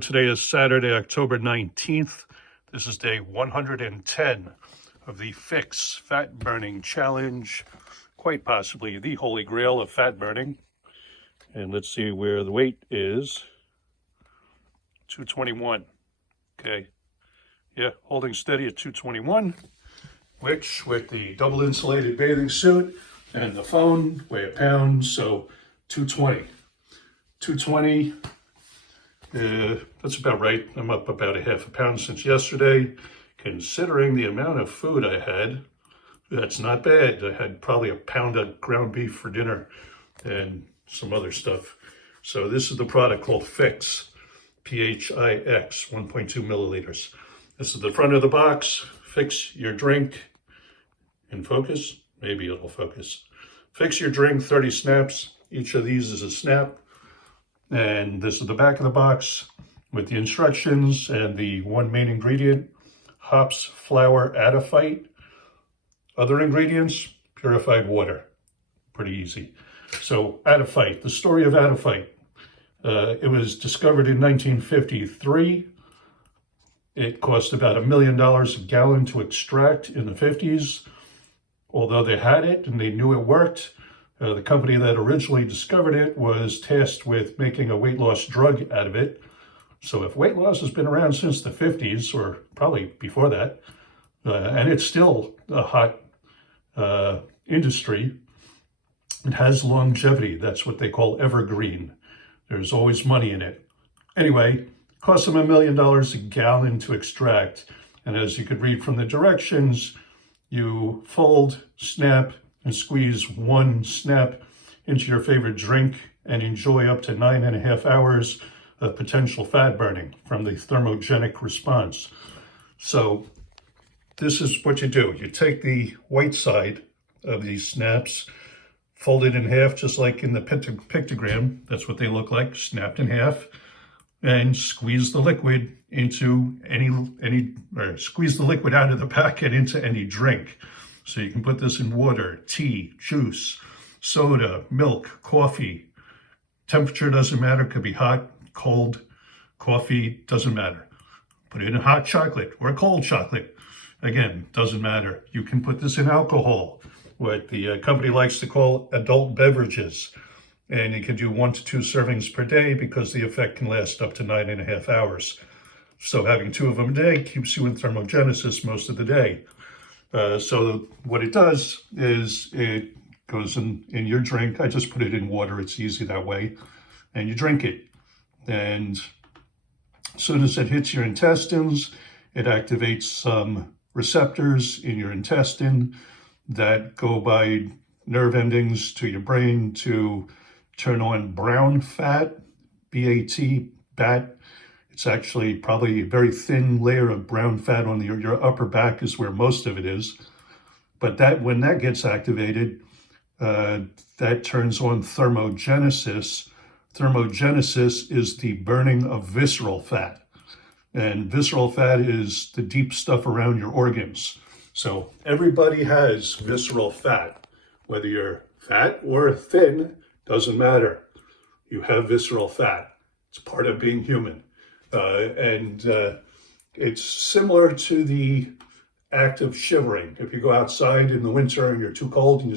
Today is Saturday, October 19th. This is day 110 of the pHix Fat Burning Challenge, quite possibly the holy grail of fat burning. And let's see where the weight is. 221. Okay. Yeah, holding steady at 221, which with the double insulated bathing suit and the phone weigh a pound, so 220. 220. That's about right. I'm up about a half a pound since yesterday. Considering the amount of food I had, that's not bad. I had probably a pound of ground beef for dinner and some other stuff. So this is the product called pHix, pHix, 1.2 milliliters. This is the front of the box. PHix your drink. In focus? Maybe it'll focus. PHix your drink, 30 snaps. Each of these is a snap. And this is the back of the box with the instructions and the one main ingredient, hops, flour, adiphyte. Other ingredients, purified water. Pretty easy. So adiphyte, the story of adiphyte. It was discovered in 1953. It cost about $1 million a gallon to extract in the 50s. Although they had it and they knew it worked, the company that originally discovered it was tasked with making a weight loss drug out of it. So if weight loss has been around since the 50s, or probably before that, and it's still a hot industry, it has longevity. That's what they call evergreen. There's always money in it. Anyway, it cost them $1 million a gallon to extract. And as you could read from the directions, you fold, snap, and squeeze one snap into your favorite drink and enjoy up to 9.5 hours of potential fat burning from the thermogenic response. So this is what you do. You take the white side of these snaps, fold it in half, just like in the pictogram. That's what they look like, snapped in half, and squeeze the liquid into squeeze the liquid out of the packet into any drink. So you can put this in water, tea, juice, soda, milk, coffee. Temperature doesn't matter. It could be hot, cold, coffee, doesn't matter. Put it in hot chocolate or cold chocolate. Again, doesn't matter. You can put this in alcohol, what the company likes to call adult beverages. And you can do 1 to 2 servings per day because the effect can last up to 9.5 hours. So having 2 of them a day keeps you in thermogenesis most of the day. So what it does is it goes in your drink. I just put it in water. It's easy that way. And you drink it. And as soon as it hits your intestines, it activates some receptors in your intestine that go by nerve endings to your brain to turn on brown fat, B-A-T, BAT. It's actually probably a very thin layer of brown fat on your upper back is where most of it is. But that when that gets activated, that turns on thermogenesis. Thermogenesis is the burning of visceral fat. And visceral fat is the deep stuff around your organs. So everybody has visceral fat. Whether you're fat or thin, doesn't matter. You have visceral fat. It's part of being human. It's similar to the act of shivering. If you go outside in the winter and you're too cold and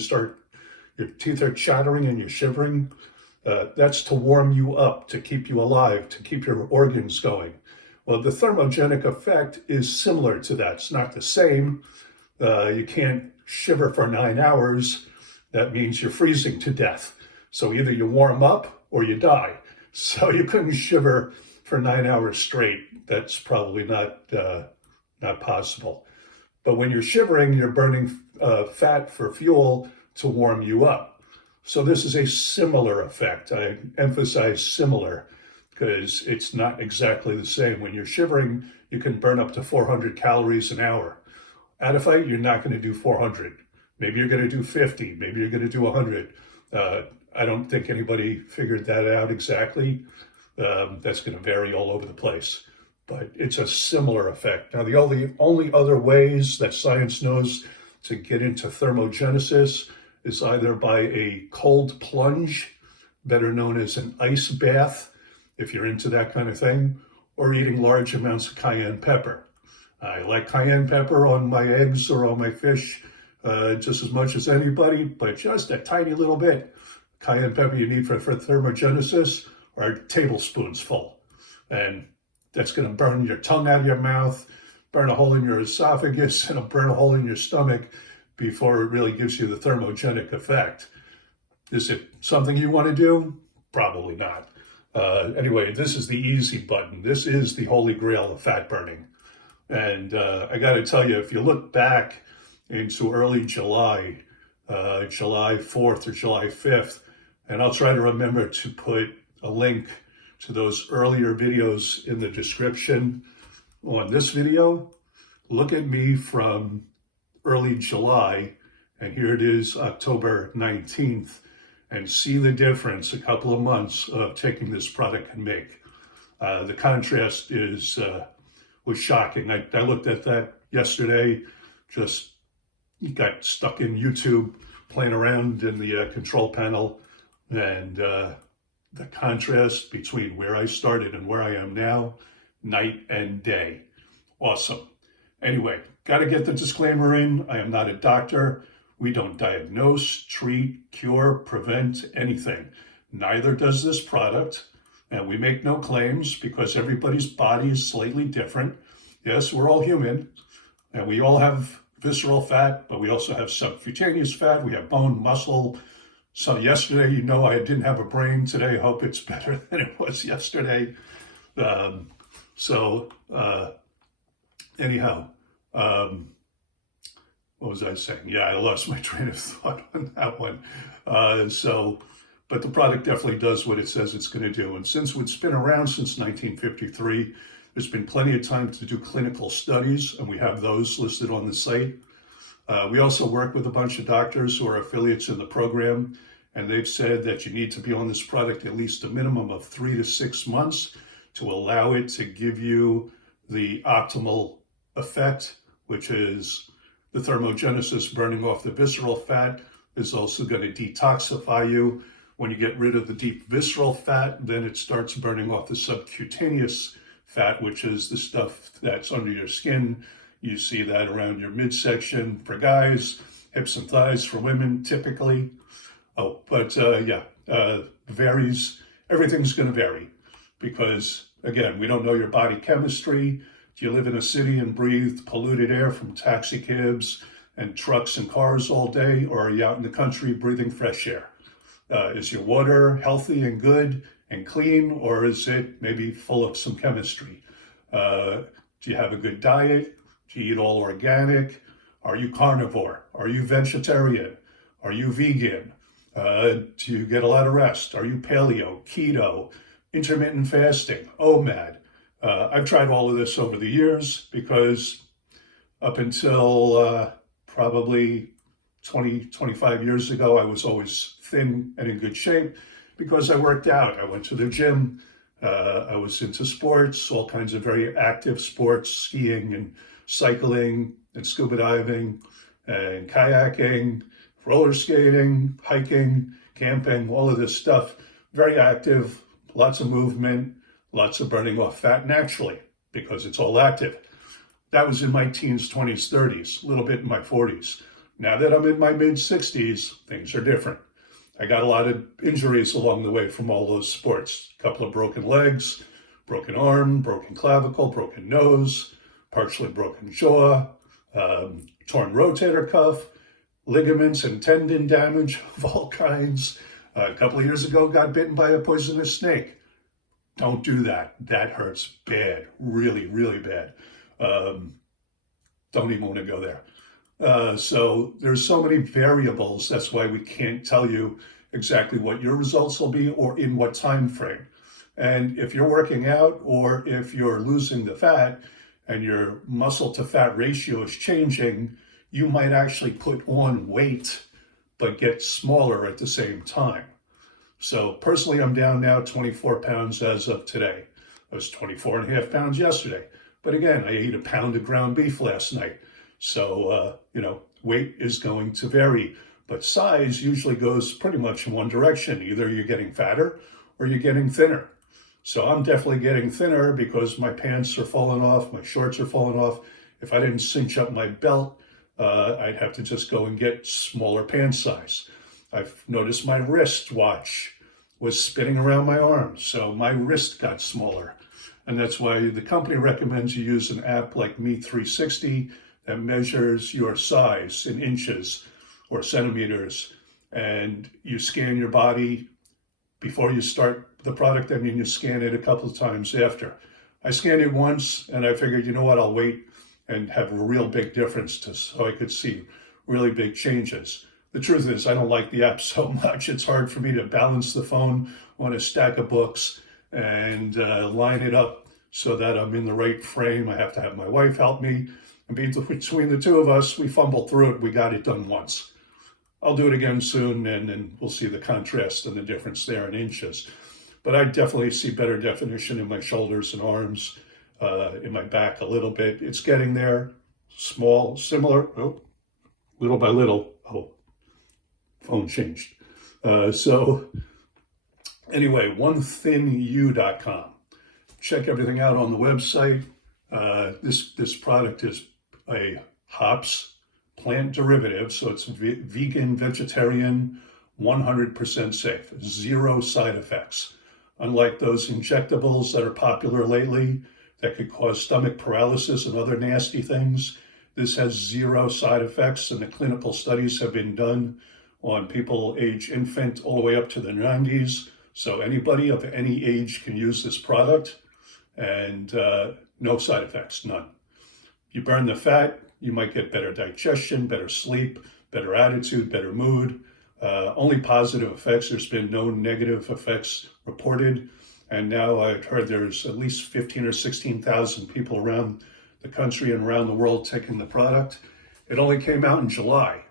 your teeth are chattering and you're shivering, that's to warm you up, to keep you alive, to keep your organs going. Well, the thermogenic effect is similar to that. It's not the same. You can't shiver for 9 hours. That means you're freezing to death. So either you warm up or you die. So you couldn't shiver for 9 hours straight. That's probably not possible. But when you're shivering, you're burning fat for fuel to warm you up. So this is a similar effect. I emphasize similar because it's not exactly the same. When you're shivering, you can burn up to 400 calories an hour. Adiphyte, you're not going to do 400. Maybe you're going to do 50. Maybe you're going to do 100. I don't think anybody figured that out exactly. That's going to vary all over the place, but it's a similar effect. Now, the only other ways that science knows to get into thermogenesis is either by a cold plunge, better known as an ice bath, if you're into that kind of thing, or eating large amounts of cayenne pepper. I like cayenne pepper on my eggs or on my fish just as much as anybody, but just a tiny little bit. Cayenne pepper you need for thermogenesis are tablespoons full. And that's going to burn your tongue out of your mouth, burn a hole in your esophagus, and burn a hole in your stomach before it really gives you the thermogenic effect. Is it something you want to do? Probably not. Anyway, this is the easy button. This is the holy grail of fat burning. And I got to tell you, if you look back into early July, July 4th or July 5th, and I'll try to remember to put a link to those earlier videos in the description on this video. Look at me from early July, and here it is October 19th, and see the difference a couple of months of taking this product can make. The contrast was shocking. I looked at that yesterday, just got stuck in YouTube playing around in the control panel, and the contrast between where I started and where I am now, night and day. Awesome. Anyway, got to get the disclaimer in. I am not a doctor. We don't diagnose, treat, cure, prevent anything. Neither does this product. And we make no claims because everybody's body is slightly different. Yes, we're all human, and we all have visceral fat, but we also have subcutaneous fat. We have bone, muscle. So yesterday, I didn't have a brain. Today, I hope it's better than it was yesterday. Anyhow, what was I saying? Yeah, I lost my train of thought on that one. But the product definitely does what it says it's going to do. And since it's been around since 1953, there's been plenty of time to do clinical studies, and we have those listed on the site. We also work with a bunch of doctors who are affiliates in the program, and they've said that you need to be on this product at least a minimum of 3 to 6 months to allow it to give you the optimal effect, which is the thermogenesis, burning off the visceral fat, is also going to detoxify you. When you get rid of the deep visceral fat, then it starts burning off the subcutaneous fat, which is the stuff that's under your skin. You see that around your midsection for guys, hips and thighs for women, typically. Varies. Everything's going to vary because, again, we don't know your body chemistry. Do you live in a city and breathe polluted air from taxi cabs and trucks and cars all day, or are you out in the country breathing fresh air? Is your water healthy and good and clean, or is it maybe full of some chemistry? Do you have a good diet? Do you eat all organic? Are you carnivore? Are you vegetarian? Are you vegan? Do you get a lot of rest? Are you paleo, keto, intermittent fasting, OMAD? I've tried all of this over the years because up until probably 20, 25 years ago, I was always thin and in good shape because I worked out. I went to the gym. I was into sports, all kinds of very active sports, skiing and cycling and scuba diving and kayaking, roller skating, hiking, camping, all of this stuff. Very active, lots of movement, lots of burning off fat naturally because it's all active. That was in my teens, 20s, 30s, a little bit in my 40s. Now that I'm in my mid-60s, things are different. I got a lot of injuries along the way from all those sports. A couple of broken legs, broken arm, broken clavicle, broken nose, partially broken jaw, torn rotator cuff, ligaments and tendon damage of all kinds. A couple of years ago, got bitten by a poisonous snake. Don't do that. That hurts bad, really, really bad. Don't even want to go there. So there's so many variables. That's why we can't tell you exactly what your results will be or in what time frame. And if you're working out or if you're losing the fat and your muscle to fat ratio is changing, you might actually put on weight but get smaller at the same time. So personally, I'm down now 24 pounds as of today. I was 24 and a half pounds yesterday. But again, I ate a pound of ground beef last night. So, weight is going to vary, but size usually goes pretty much in one direction. Either you're getting fatter or you're getting thinner. So I'm definitely getting thinner because my pants are falling off, my shorts are falling off. If I didn't cinch up my belt, I'd have to just go and get smaller pant size. I've noticed my wrist watch was spinning around my arm, so my wrist got smaller. And that's why the company recommends you use an app like Me360 that measures your size in inches or centimeters. And you scan your body before you start the product. I mean, you scan it a couple of times after. I scanned it once and I figured, you know what, I'll wait and have a real big difference so I could see really big changes. The truth is, I don't like the app so much. It's hard for me to balance the phone on a stack of books and line it up so that I'm in the right frame. I have to have my wife help me. And between the two of us, we fumbled through it. We got it done once. I'll do it again soon, and then we'll see the contrast and the difference there in inches. But I definitely see better definition in my shoulders and arms, in my back a little bit. It's getting there, small, similar, little by little. Phone changed. So anyway, onethinyou.com. Check everything out on the website. This product is a hops plant derivative, so it's vegan, vegetarian, 100% safe, 0 side effects. Unlike those injectables that are popular lately that could cause stomach paralysis and other nasty things, this has 0 side effects, and the clinical studies have been done on people age infant all the way up to the 90s. So anybody of any age can use this product, and no side effects, none. You burn the fat, you might get better digestion, better sleep, better attitude, better mood. Only positive effects. There's been no negative effects reported. And now I've heard there's at least 15 or 16,000 people around the country and around the world taking the product. It only came out in July.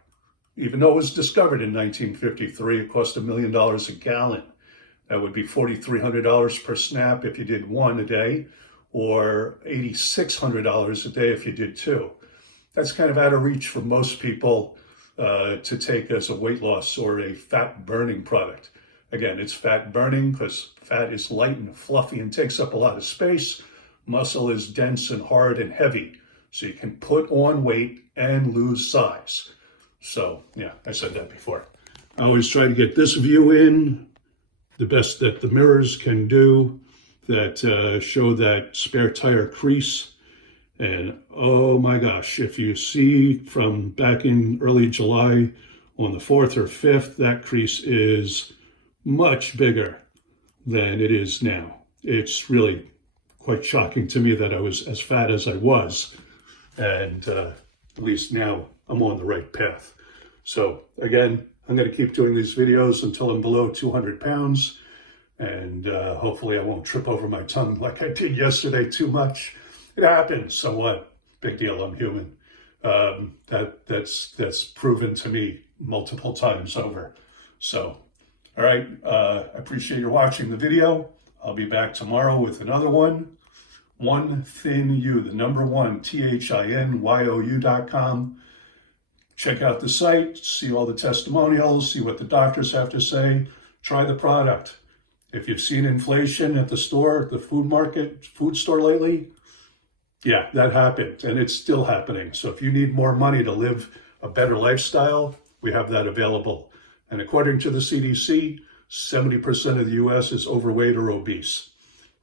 Even though it was discovered in 1953, it cost $1 million a gallon. That would be $4,300 per snap if you did one a day, or $8,600 a day if you did two. That's kind of out of reach for most people to take as a weight loss or a fat burning product. Again, it's fat burning because fat is light and fluffy and takes up a lot of space. Muscle is dense and hard and heavy, so you can put on weight and lose size. So yeah, I said that before. I always try to get this view in, the best that the mirrors can do, that show that spare tire crease. And oh my gosh, if you see from back in early July on the 4th or 5th, that crease is much bigger than it is now. It's really quite shocking to me that I was as fat as I was. And at least now I'm on the right path. So again, I'm going to keep doing these videos until I'm below 200 pounds. And hopefully I won't trip over my tongue like I did yesterday too much. It happens, so what? Big deal, I'm human. That's proven to me multiple times over. So, all right, I appreciate you watching the video. I'll be back tomorrow with another one. One Thin You, the number one, THINYOU.com. Check out the site, see all the testimonials, see what the doctors have to say. Try the product. If you've seen inflation at the store, the food store lately, yeah, that happened, and it's still happening. So if you need more money to live a better lifestyle, we have that available. And according to the CDC, 70% of the US is overweight or obese.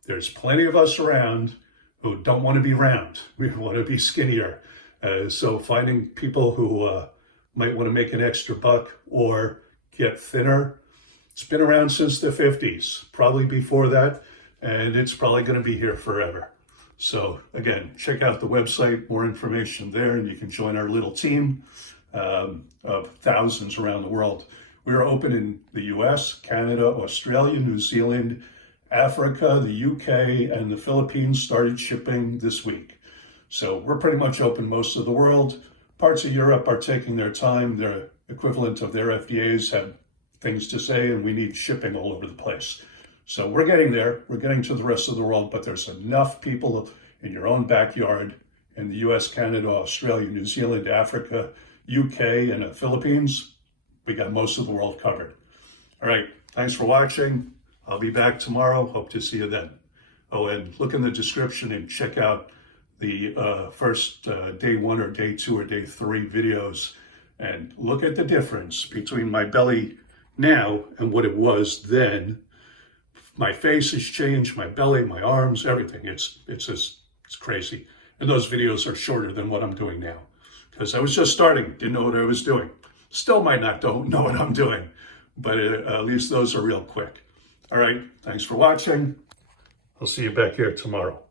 There's plenty of us around who don't want to be round. We want to be skinnier. So finding people who might want to make an extra buck or get thinner, it's been around since the 50s, probably before that, and it's probably going to be here forever. So again, check out the website, more information there, and you can join our little team of thousands around the world. We are open in the US, Canada, Australia, New Zealand, Africa, the UK, and the Philippines started shipping this week. So we're pretty much open most of the world. Parts of Europe are taking their time. Their equivalent of their FDAs have things to say, and we need shipping all over the place. So we're getting there. We're getting to the rest of the world, but there's enough people in your own backyard in the US, Canada, Australia, New Zealand, Africa, UK, and the Philippines. We got most of the world covered. All right. Thanks for watching. I'll be back tomorrow. Hope to see you then. Oh, and look in the description and check out the first day 1 or day 2 or day 3 videos, and look at the difference between my belly now and what it was then. My face has changed, my belly, my arms, everything. It's crazy. And those videos are shorter than what I'm doing now, because I was just starting, didn't know what I was doing. Still might not know what I'm doing, but at least those are real quick. All right, thanks for watching. I'll see you back here tomorrow.